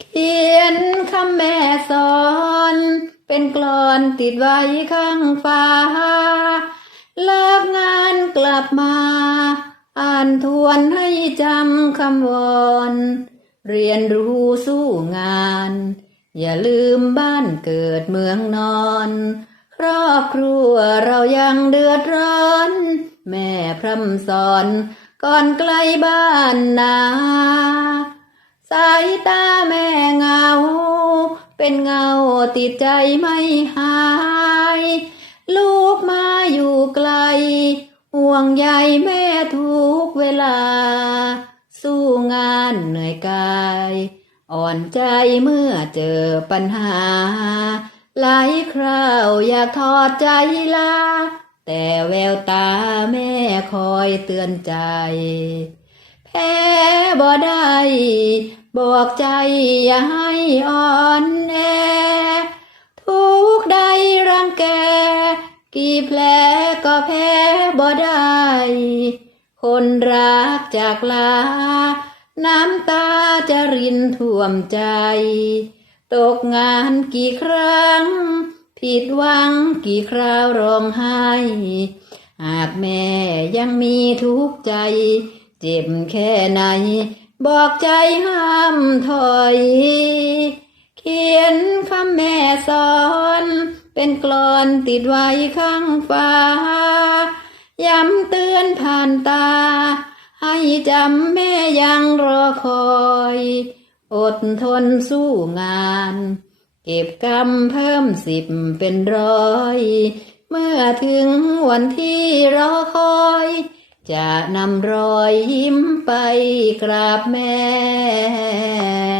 เขียนคำแม่สอน เป็นกลอนติดไว้ข้างฟ้าเลิกงานกลับมา อ่านทวนให้จำคำวอนเรียนรู้สู้งาน อย่าลืมบ้านเกิดเมืองนอน ครอบครัวเรายังเดือดร้อน แม่พร่ำสอนก่อนไกลบ้านนา เป็นเงาติดใจไม่หาย ลูกมาอยู่ไกล ห่วงใยแม่ทุกเวลา สู้งานเหนื่อยกาย อ่อนใจเมื่อเจอปัญหา หลายคราวอยากทอดใจลา แต่แววตาแม่คอยเตือนใจ บ่ได้บอกใจอย่าให้อ่อนแอ ทุกใดรังแก กี่แผลก็แพ้บ่ได้ คนรักจากลา น้ำตาจะรินท่วมใจ ตกงานกี่ครั้ง ผิดหวังกี่คราวร้องไห้ หากแม่ยังมีทุกข์ใจ เจ็บแค่ไหน บอกใจห้ามถอย เขียนคำแม่สอน เป็นกลอนติดไว้ข้างฟ้า ย้ำเตือนผ่านตา ให้จำแม่ยังรอคอย อดทนสู้งาน เก็บกำเพิ่มสิบเป็นร้อย เมื่อถึงวันที่รอคอย จะนำรอยยิ้มไปกราบแม่